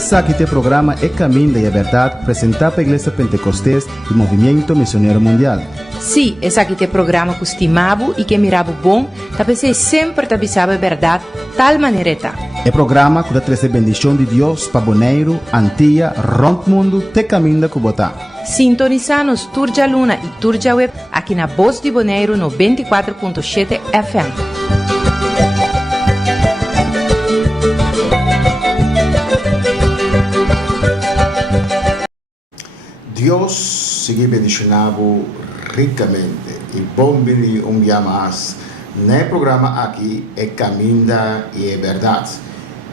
Esse aqui é o programa É Caminho da Verdade, apresentado pela Igreja Pentecostés e Movimento Missionário Mundial. Sim, esse aqui é o programa que estimava e que mirava bom, talvez sempre te avisava a verdade, tal maneira está. É programa que traz a bendição de Deus para Bonaire, Antilha, Rond Mundo, te caminho da Cubotá. Sintonizar nos Turja Luna e Turja Web aqui na Voz de Bonaire 94.7 FM. Dios sigue bendicionando ricamente e bom-vindo um dia mais no programa aqui é Caminho e é Verdade.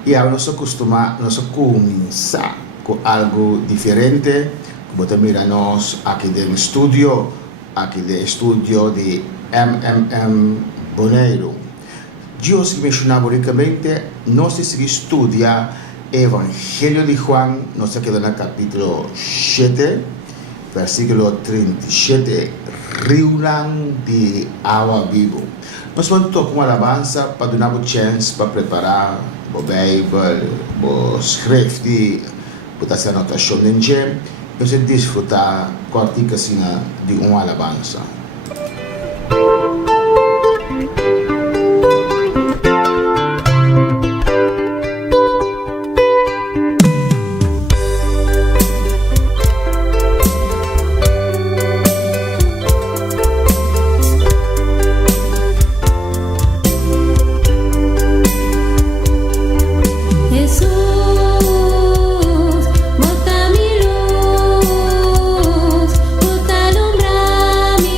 E agora nós costumamos começar com algo diferente. Como mira nós aqui do estúdio de MMM Bonaire. Deus que mencionava ricamente, nós seguimos estudar Evangelho de Juan, nós quedamos no capítulo 7, versículo 37, Riuran de água viva. Nós vamos tocar uma alabança para dar uma chance para preparar a Bíblia, a escrita, para fazer anotação em dia, e você desfrutar com a articação de uma alabança. Bota mi luz, bota alumbrar mi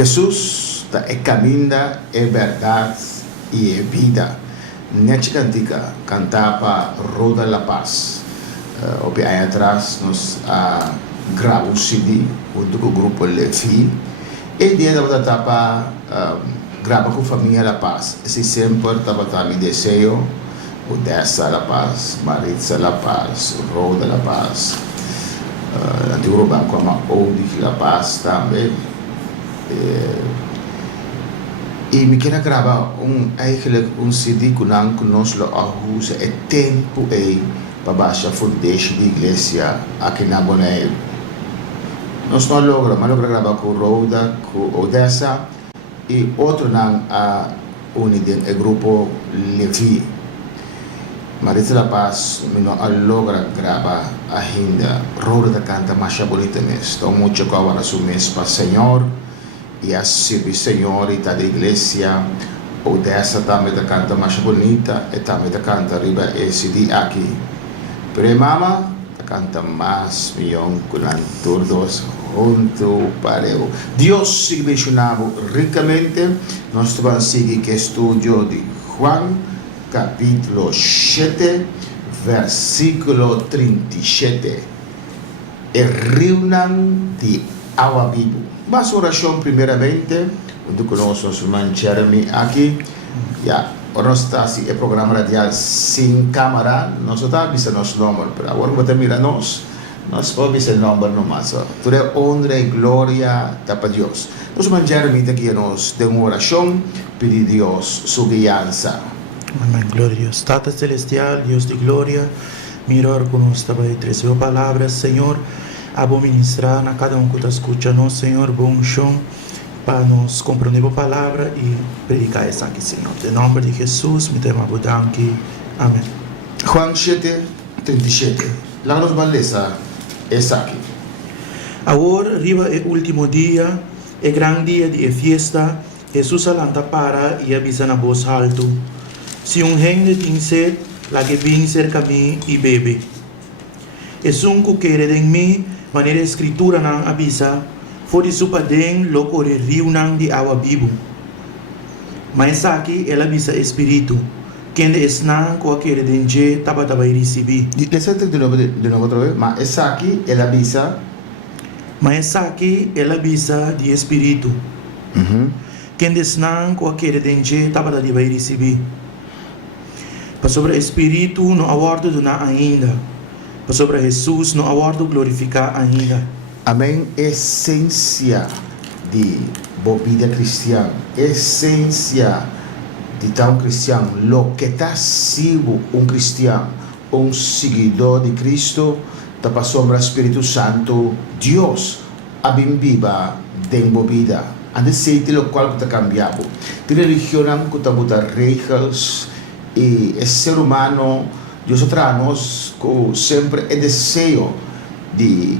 Jesús é caminho, é verdade e é vida. Neste cantica cantava Roda la Paz. Aí atrás nós gravamos um CD junto com o grupo Levi. E dia da etapa grava com a família La Paz. Esse sempre estava também desejo. Odessa La Paz, Maritza La Paz, Roda La Paz. Antigo banco ama Odi La Paz também. E me quero gravar eigenlijk um CD que nós usa é tempo para baixar a foundation da igreja aqui na Bonaire. Nós não logramos gravar com Roda, com Odessa e outro não a unidade, o grupo Levi. Maritza La Paz não logra gravar ainda. Roda canta mais bonita mesmo. Então, muito que agora assumimos para o Senhor e a servir o Senhor e da igreja. Odessa também canta mais bonita e também canta riba esse dia aqui. Pero mama canta mais milhão com todos junto para eu. Deus se mencionava ricamente. Nós vamos seguir que estudo de Juan, capítulo 7, versículo 37. E reúnan de água viva. Mas oração primeiramente, onde conosco nosso irmão Jeremy aqui. Nós estamos no programa radial sem câmera, nós estamos vendo nosso nome, mas agora vamos mirar nós podemos ver o nome no mais. Toda honra e glória para Deus. Nosso irmão Jeremy aqui nos deu uma oração, pedir a Deus sua guiança. Amém, glória a Deus. Tata Celestial, Deus de glória, mirar conosco para trazer a palavra, Senhor, a bom ministrar a cada que está escutando, Senhor, bom chão, para nos compreender a palavra e predicar essa aqui, Senhor. Em nome de Jesus, me temo a aqui. Amém. Juan 7, 37. Lá nos vamos ler essa aqui. Agora, arriba é o último dia, é grande dia de festa, Jesus alanta para e avisa na voz alto. Se gente tem sede, la que vem cerca a mim e bebe. Es un que quer de mim, maneira escritura não avisa, for de supadem, lo corre rio não de água vivo. Mas aqui, ela avisa espírito, quem de não com aquele de nje, taba receber. Deixa eu de novo outra vez, mas essa aqui, ela avisa. Mas aqui, ela avisa de espírito. Quem de não com aquele de nje, taba receber. Para sobre o Espírito não aguardo do nada ainda. Para sobre Jesus não aguardo glorificar ainda. Amém. Essência de vida cristã. Essência de tão cristão. Lo que está sido cristão. Seguidor de Cristo. Está para sobre o Espírito Santo. Deus. A viva dentro da vida. Ande seite lo qual está cambiado. De religião que está botando regras. E o ser humano, Deus traz sempre o desejo de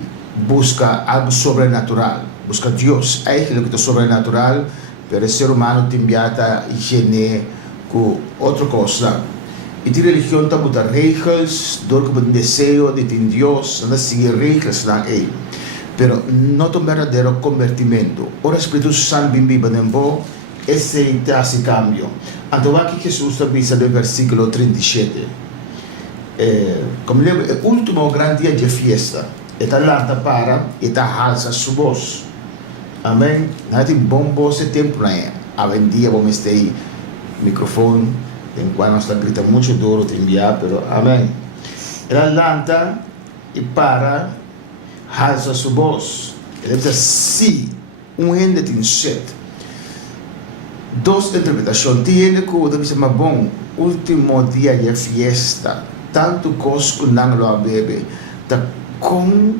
buscar algo sobrenatural, buscar Deus, é aquilo que é sobrenatural, mas o ser humano tem enviado higiene com outra coisa. E a religião está botando regras, dor que tem desejo de ter Deus, não seguir regras não é. Mas não tem verdadeiro convertimento. Ora, o Espírito Santo vive dentro. Esse cambio. Então aqui Jesus diz no versículo 37. Como lembra, o último grande dia de festa. Está lá para e está alça sua voz. Amém. Não tem bom esse tempo né. A dia vamos ter microfone, tem qual nós está gritando muito duro te enviar, pero amém. Ela lanta e para alça sua voz. Ele diz se gente tem sede. Duas interpretações. Tiene que dizer, mas bom, último dia de fiesta, tanto coisa que não lo bebe, tá com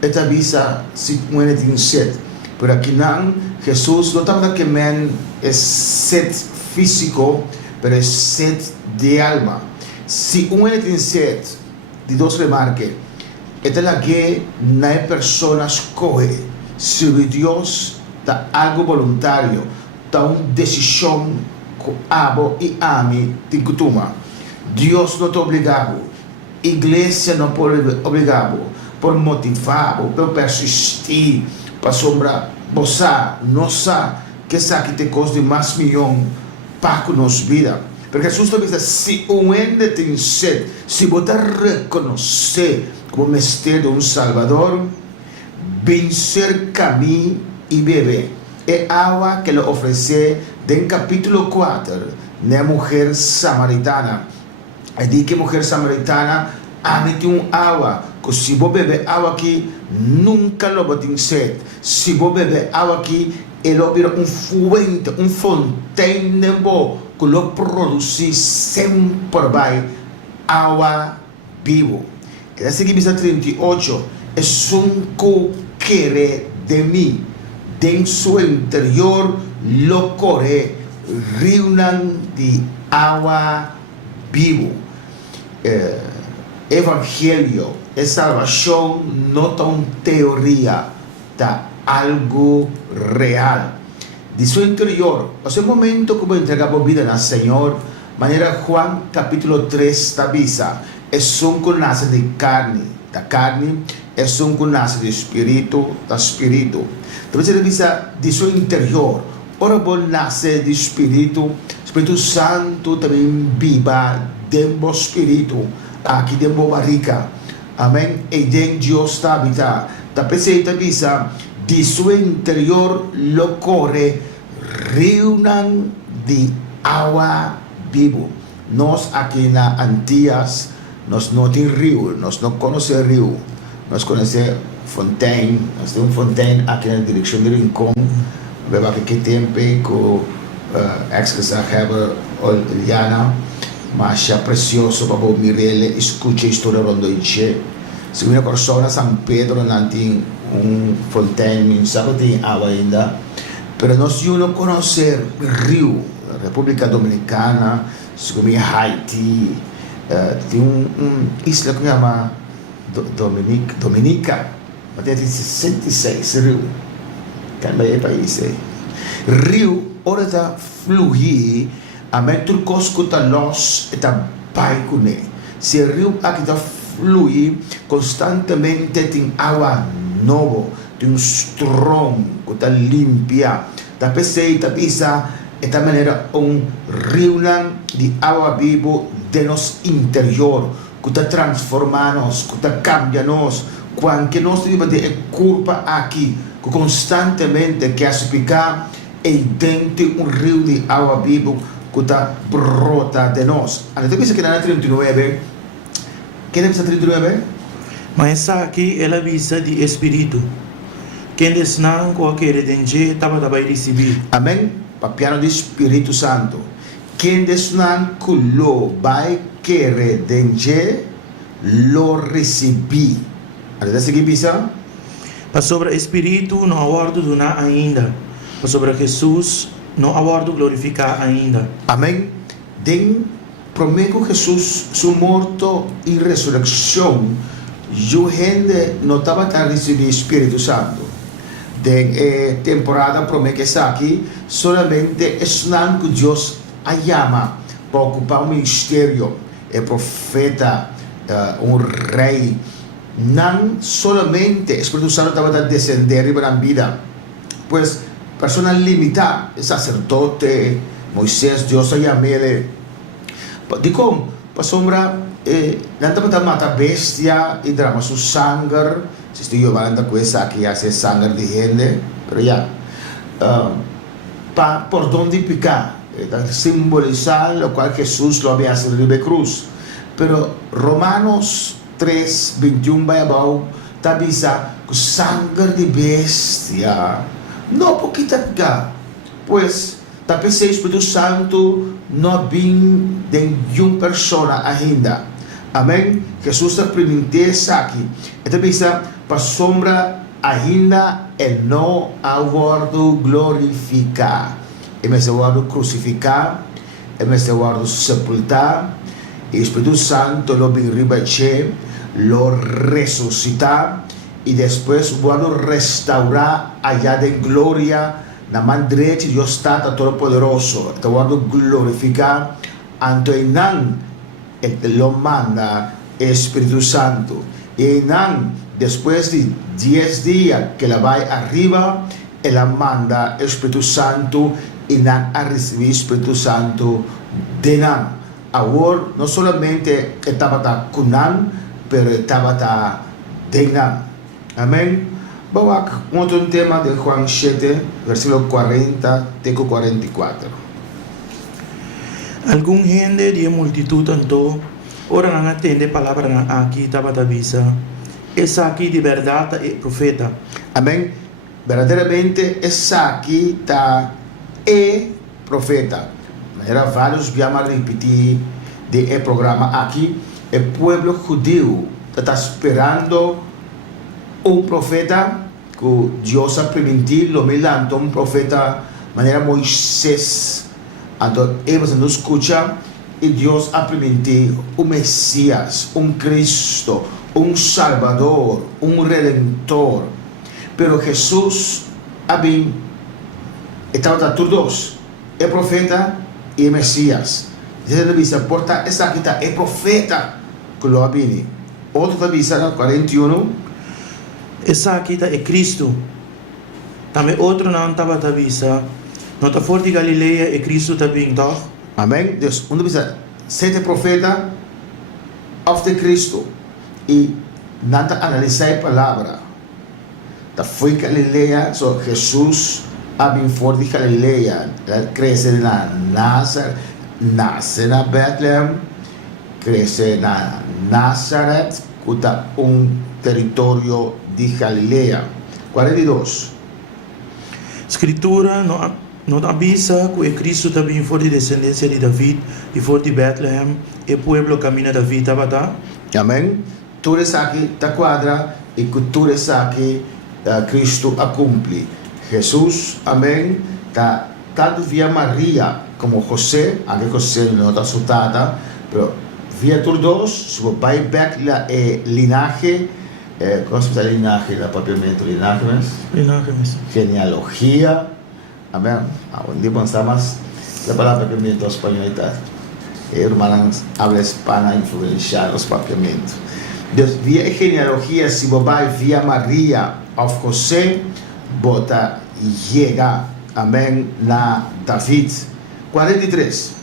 esta visa se muere tem sede. Por aqui não, Jesus não está que men é sede físico, mas é sede de alma. Se tem sede, de duas remarcas, é lá que não é pessoa escolhe, se Deus dá algo voluntário. Então, decisão que abo e ame tem que tomar. Deus não está obrigado. Igreja não pode obrigado. Por motivar, por persistir, para sombra Bosa, nossa, que sabe que te custa mais milhão para nos vida. Porque Jesus também diz, se um ende tem sede, se você reconhecer como mestre Salvador, vencer caminho e beber. É água que ele oferece em capítulo 4, na mulher samaritana. É de que a mulher samaritana tem água, que se você beber água aqui, nunca lo tem sede. Se você beber água aqui, ele vira fuente, fontaine que lo produz sempre vai água vivo. E assim que diz 38, é um querer de mim, de seu interior, lo corre, riunan de água vivo. Evangelho é salvação, não tão teoria, tá algo real. De seu interior, o momento que você entregar a vida ao Senhor, maneira Juan capítulo 3 avisa, é que nasce de carne, da carne, é que nasce de espírito, da espírito. Então você avisa de seu interior, ora você nasce de espírito, Espírito Santo também viva dentro do espírito, aqui dentro da barriga. Amém? E dentro de Deus está habitando. Então você avisa de seu interior lo corre riunan de água vivo. Nós aqui na Antillas, nós não temos rio, nós não conhecemos rio, nós conhecemos fontaine, nós temos fontaine aqui na direção de Rincón, beba aqui tempo com ex-casageba Oliana, mas é precioso para o Mirelle, escute a história rondoiche. Se uma pessoa na São Pedro não tem fontaine, sabe tem água ainda, mas nós não conhecemos rio, República Dominicana, Haiti, tem isla que chama Dominica, mas tem 66 rios. Can é país rio, hora da fluir, a metro coscuta los eta pai cune. Se o rio aqui da fluir constantemente tem água nova, tem strong, que está limpia, da PC da pisa. Esta maneira rio de água vivo de nosso interior, que está transformando-nos, que está cambiando-nos, quando nós temos de curva aqui, que constantemente quer se picar, e dentro rio de água vivo que está brota de nós. Então, pensa que na 39, que deve ser 39? Mas aqui ela avisa de espírito. Quem desnã com aquele dengue estava a receber. Amém? Papiano do Espírito Santo. Quem desnã culo vai querer dengue, lo recebi. Até seguir bisa? Para sobre espírito não aguardo donar ainda. Para sobre Jesus não aguardo glorificar ainda. Amém? Den promego Jesus su morto e ressurreição. Eu gente não estava a receber o Espírito Santo. De temporada promete que aqui solamente é que Deus a chama para ocupar um ministério, é profeta, rei. Não solamente o Espírito Santo estava a descender para a vida, pois pessoa limitada, sacerdote, Moisés, Deus a chamou ele. De como? Para sombra, não estava a matar bestia e drama su sangue. Se estou llevando coisa aqui a ser sangue de gente, pero ya, por donde picar, simbolizar lo cual Jesús lo había hecho en la cruz. Pero Romanos 3, 21 vai abaixo, está dizendo que sangue de bestia, não porque está pois, está pensando o Espírito Santo não vem de uma pessoa ainda. Amém? Jesus está experimentando aqui. Então, pensa, para sombra ainda é não aguardo glorificar. É mais aguardo crucificar, é mais aguardo sepultar. E o Espírito Santo lo vem ribaixer, lo ressuscitar e depois aguardo restaurar allá de glória na mão direita de Deus está todo-poderoso. Então, aguardo glorificar ante o não. Ele lo manda Espírito Santo. E não, depois de 10 dias que ela vai arriba, ela manda Espírito Santo e não a receber Espírito Santo de não. Agora, não somente estava com não, mas estava de não. Amém? Vamos a outro tema de Juan 7, versículo 40 até 44. Algum gente de multitud então, ora não atende a palavra aqui, estava a avisar. Essa aqui de verdade é profeta. Amém? Verdadeiramente, essa aqui é profeta. Era vários vamos repetir de programa aqui. O povo judeu está esperando profeta que Deus ha permitido, um profeta maneira Moisés. Então, eles nos escutam e Deus ha permitido Messias, Cristo, Salvador, Redentor. Pero Jesus estava todos, é profeta e Messias. Diz a porta, essa aqui é profeta que lo abini. Outro avisa no 41. Essa aqui é Cristo. Também outro não estava a avisar. Não está fora de Galileia e Cristo também, tá? Amém. Deus, onde avisa, sete profeta of the Cristo. E não está analisar a palavra. Da foi Galileia, so Jesus abin fora de Galileia. Cresce na Nazaré, nasce na Bethlehem, cresce na Nazaré, que está território de Galileia. 42. Escritura não avisa que Cristo também foi de descendência de David e foi de Bethlehem e o povo caminha David estava. Amém. Tudo isso aqui está quadra e que tudo isso aqui Cristo a cumpre. Jesus, amém, está tanto via Maria como José, aqui José não está assustada, mas via todos, se o pai pega linaje, como se chama linaje, propriamente linaje, genealogia, amém, onde pensamos, a palavra propriamente espanhol está, hermanos, habla hispana, influenciar os propriamente. Deus via genealogia, se o pai via Maria, of José, bota chega, amém, na David. 43.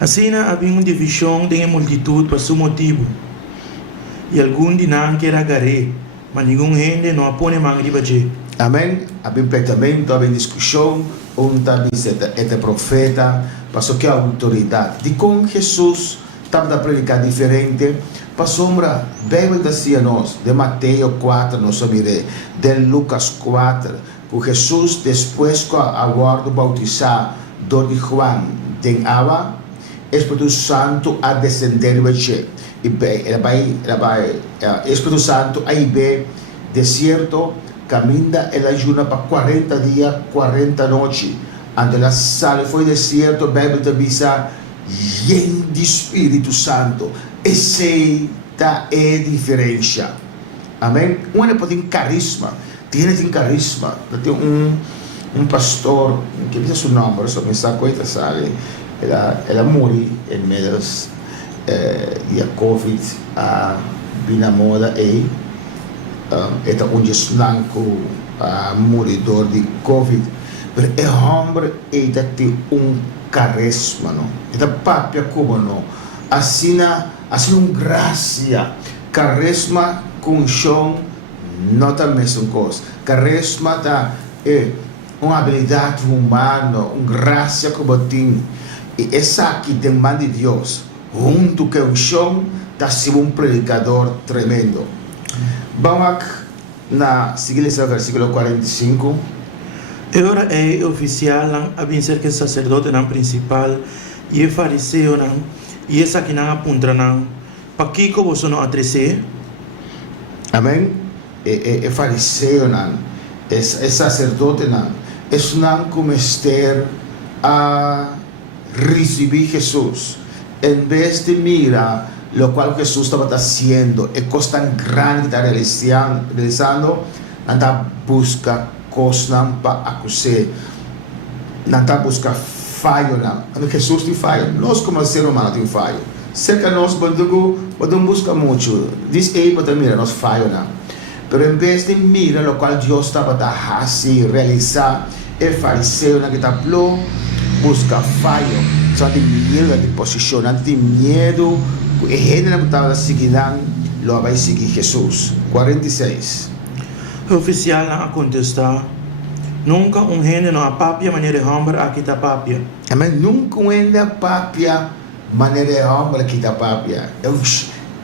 Assim havia uma divisão de multitud por seu motivo. E algum de não quer agarrar, mas nenhum gente não apone mão de bater. Amém. Havia pensamento, havia discussão, este profeta, passou que a autoridade. De como Jesus estava a predicar diferente, passou uma Bíblia dizia nós, de Mateus 4, nós sabemos, de Lucas 4, que Jesus, depois que aguardo bautizar de Juan, tem água, Espírito Santo a descender o Eche. E Espírito Santo aí vem deserto, caminha, ela ajuda para 40 dias, 40 noites. Ante ela sale, foi deserto, a Bíblia avisa, lleno de Espírito Santo. Essa é a diferença. Amém? Um pode ter carisma. Tem carisma. Tem pastor, que diz seu nome, só me saco aí, sabe? Ela morreu em meio de Covid, a bina moda aí. Eta slanco moridor de Covid. Mas é homem e tem carisma, não? Eta papia como não? Assim graça, carisma com chão, não é a mesma coisa. Carisma é uma habilidade humana, uma graça que você tem. E essa aqui demanda de Deus, junto com o chão, está sendo um predicador tremendo. Vamos na seguir esse versículo 45. Agora é oficial, havia ser que sacerdote não principal e fariseu não. E essa que não apunta não, para que você não atrece? Amém? É fariseu não, é sacerdote não, é não começar a receber Jesus, em vez de mirar o qual Jesus estava fazendo, é coisa tão grande que está realizando, não está busca coisas para acusar, não está busca falho não. Jesus tem falho. Nós como ser humano tem falho. Cerca nós podemos buscar muito. Diz aí para mira nós falho não. Pero en vez de mirar lo cual Dios estaba haciendo realizar, el fariseo en que habló busca fallo. Só de miedo de posición, de miedo, el género que estaba siguiendo, lo va a seguir Jesús. 46. O oficial não contestar. Nunca gente não apapia maneira hambre aqui da papia. Amém. Nunca ainda papia maneira hambre aqui da papia.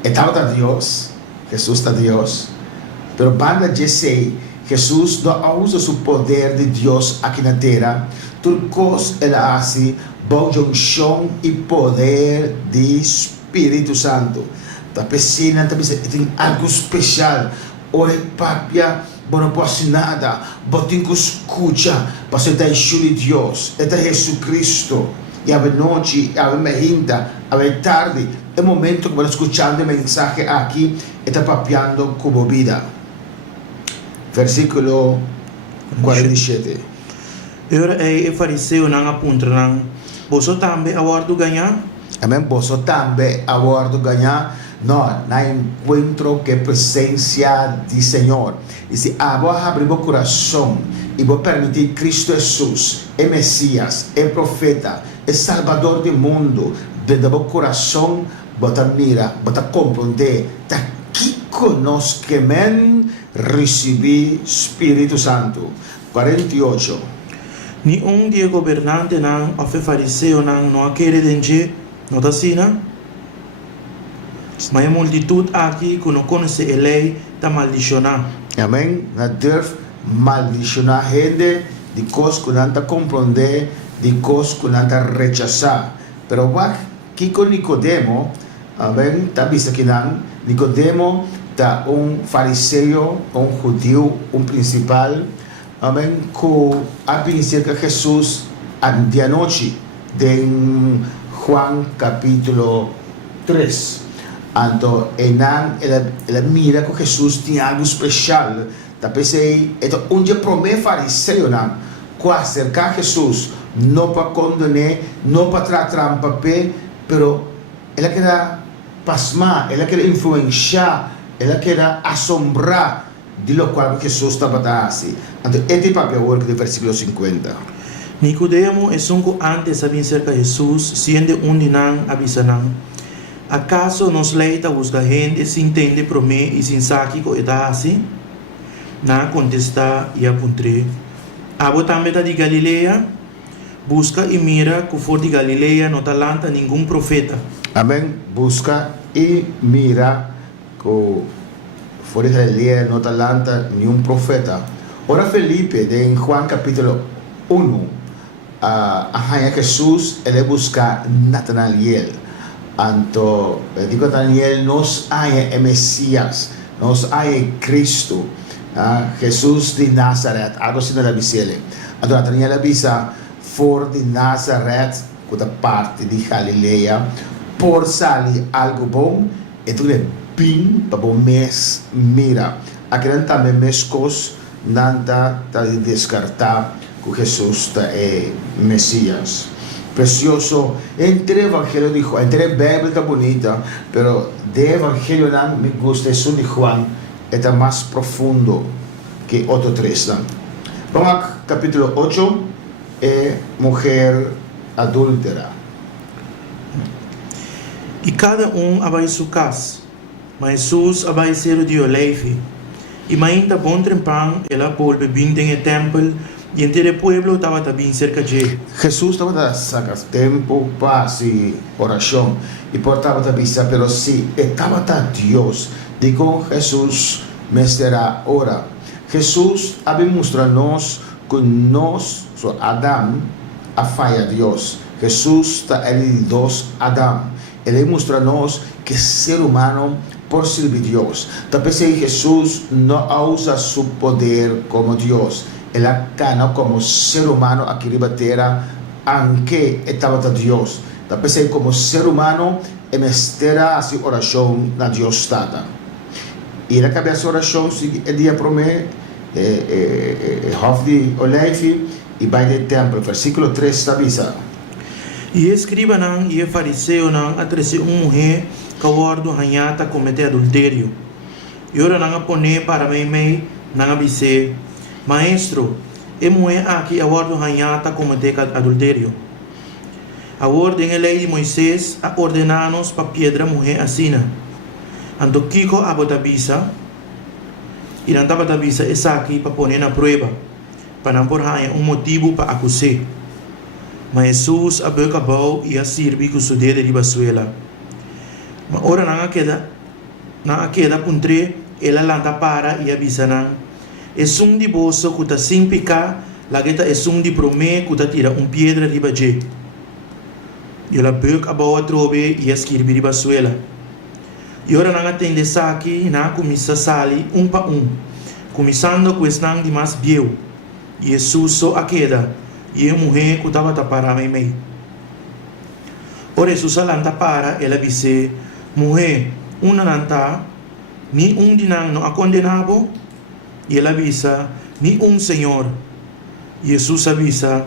Estava Deus, Jesus está Deus. Pero banda dizer, Jesus não usa o poder de Deus aqui na terra. Tudo coisa ele faz, boa unção e poder do Espírito Santo. Tá pensando, tem algo especial. Ora, papia, não posso nada. Botem que escuta, para ser da de Deus. É da Jesus Cristo. E a noite, a merenda, a tarde, é o momento que vou escutando a mensagem aqui, e está papiando como vida. Versículo 47. Ora o fariseu não apunta não. Você também aguardo ganhar? Amém. Você também aguardo ganhar. No encuentro que presencia del Señor. Y si vos abrir vos corazón y vos permitir Cristo Jesús, el Mesías, el profeta, el Salvador del mundo, desde vos corazón, vos te mira, vos te comprende, te aquí conozca, recibir Espíritu Santo. 48. Ni dia gobernante não, ou fariseu não quer dizer, não está assim, não? Mas a multitud aqui que não conhece a lei está maldicionando. Amém. Não deve maldicionar gente de coisas que não está compreender, de coisas que não está rechazar. Pero aqui com Nicodemo, amém, está visto que não, Nicodemo está fariseu, judeu, principal, amém, que a pensar que Jesus de noite de Juan capítulo 3. Então, ela mira que Jesus tinha algo especial. Então, onde promete fariseu, que acercar Jesus, não para condenar, não para tratar trampa, pero ela quer pasmar, ela quer influenciar, ela quer assombrar de lo qual Jesus estava fazendo. Então, este é o papel do versículo 50. Nicodemo é um antes de cerca Jesus, sendo de não avisa não. ¿Acaso nos leita busca gente sin entender por mí y sin saber que está así? Na contesta y apunté. Abo también de Galilea, busca y mira que fuera de Galilea no talanta ningún profeta. Amén. Busca y mira que fuera de Galilea no talanta ningún profeta. Ahora Felipe, en Juan capítulo 1, a Jesús, él busca Natanael. Anto, digo Daniel, nos hay el Mesías, nos hay Cristo, Jesús de Nazaret, algo así no la visele. Anto Daniel avisa, for de Nazaret, que parte de Galilea, por salir algo bom, entonces bem para bom mes mira. Aquele também mescos, nada está de descartar que Jesus é Messias. Precioso, entre Evangelio de Juan, entre Bíblia está bonita, pero de Evangelio não me gusta, eso de Juan está más profundo que otro tres. ¿No? Vamos a capítulo 8, mujer adúltera. E cada abai sua casa, mas Jesus abai ser o Dio Levi. E ainda bom trempang, ela volve bem em templo. Y entre el pueblo estaba también cerca de él. Jesús estaba sacando tiempo, paz y oración. Y por estaba vista, pero sí, estaba Dios. Digo, Jesús me será ahora. Jesús había mostrado-nos que nós, Adão, a falha de Deus. Jesús está el dos Adão. Ele mostra-nos que ser humano por servir Deus. Talvez Jesús não usa seu poder como Deus. Ele cana como ser humano aqui na terra, aunque estava Deus. Talvez como ser humano, ele estera a oração na Deus estava. E ele acabou a oração, ele dia promete, hof de Olive, e vai do templo. Versículo 3 está avisa. E escriba não, e fariseu não, atrese mulher que guarda ranhata cometer adultério. E ora nanga pone para mei nanga bise, maestro, e mulher aqui a ordem ranhata cometer adultério. A ordem é lei de Moisés a ordenar-nos para piedra mulher assina. Ando Kiko a botabisa, e não estava tabisa essa aqui para pôr na prova, para não pôr motivo para acusar. Mas Jesus a boca boa e a servir com o dedo de basuela. Mas ora não queda puntre, ela lanta para e avisa não. É sum de bolso que está sem picar, lá que é sum de promê que está tira pedra de baje. E ela boca boa trove e a servir de basuela. E ora não atende aqui, não começa a sair para começando com esse nang de mais biel. E Jesus só a queda, e a mulher que estava para mim. Ora Jesus lanta para, ela disse, mulher, uma lanta, ni de não a condenado, e ela disse, ni Senhor. E Jesus avisa,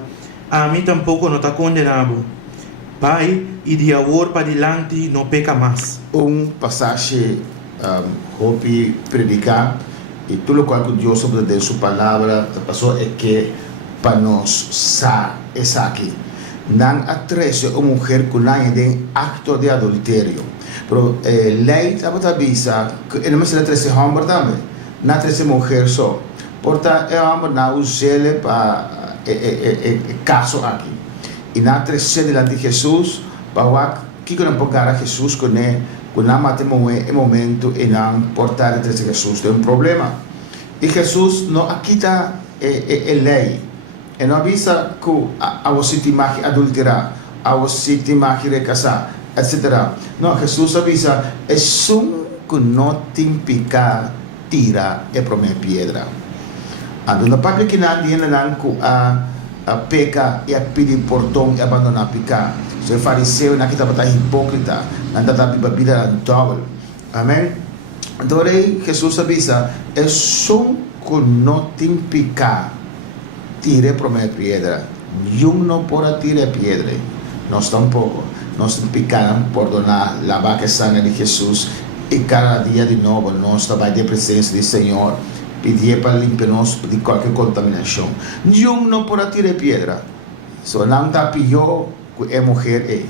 a mim tampouco não está condenado. Pai, e de agora para diante não peca mais. Passagem, hopi predicar, e tudo qual que Deus sobre de sua palavra, passou é que para nós sa essa aqui. Não atrece uma mulher que não tem acto de adultério. Pero lei estava avisa que não se atrece homem também, não atrece mulher só. Portanto, é homem não usa para caso aqui. E não atrece diante de Jesus, para que não pode a Jesus com ele. Quando matamos em momento e não portar de Jesus tem problema. E Jesus não quita a lei. E não avisa que a você te marque adulterar, a você te marque recasar, etc. Não, Jesus avisa, é só que não te picar, tira e promete pedra. Ando na parte que não tem a peca e a pedir perdão e abandonar picar. Se o fariseu não está para hipócrita, não está para bebida double. Amém? Então aí Jesus avisa, é só que não te picar, tire promete pedra. Nenhum não pode tirar pedra. Nós tampouco. Nós picamos por donar a vaca sana de Jesus e cada dia de novo nós trabalhamos de presença do Senhor, pedir para limpar-nos de qualquer contaminação. Nenhum não pode tirar pedra. Só não está pior que a mulher é.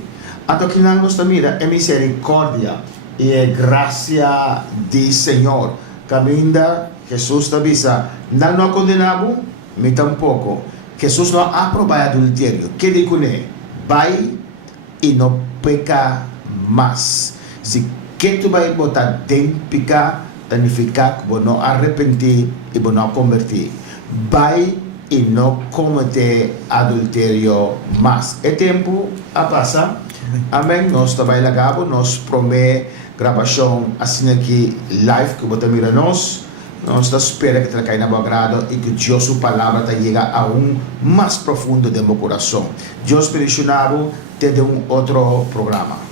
Então que não nos mira é misericórdia e é graça do Senhor. Caminha, Jesus te avisa, não condenamos, mas tampouco. Jesus não aprova adultério. Que digo né? Vai e não peca mais. Se que tu vai botar dentro pecar, significa que você não arrepentir e você não convertir. Vai e não cometer adultério mais. É tempo a passar. Amém. Nós trabalhamos a cabo, nós prometemos gravação assim aqui live que você mira nós. Nós esperamos que tenha na agrado e que Deus sua palavra te llegue a mais profundo de meu coração. Deus peticionado te dê outro programa.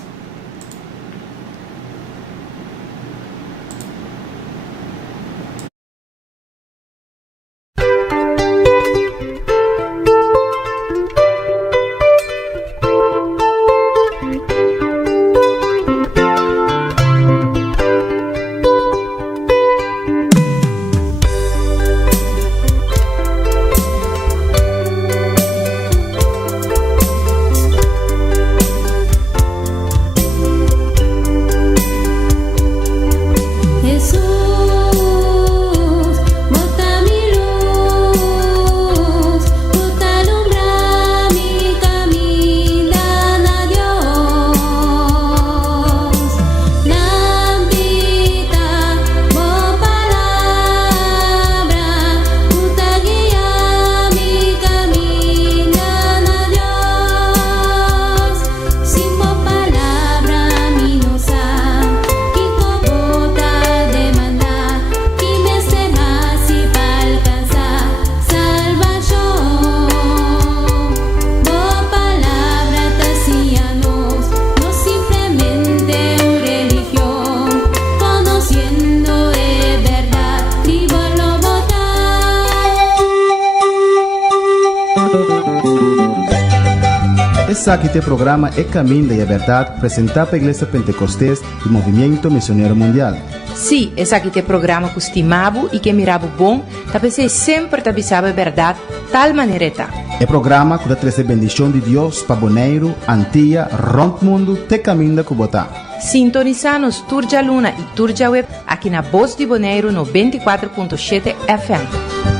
Essa aqui tem programa É Caminho da Verdade, apresentado pela Igreja Pentecostés e Movimento Missionário Mundial. Sim, esse aqui tem programa que estimavo e que mirava bom, você sempre sabe a verdade, tal maneira está. É programa que traz a bendição de Deus para Bonaire, Antilha, Mundo, te caminho da Cubotá. Sintoniza-nos Turja Luna e Turja Web aqui na Voz de Bonaire 94.7 FM.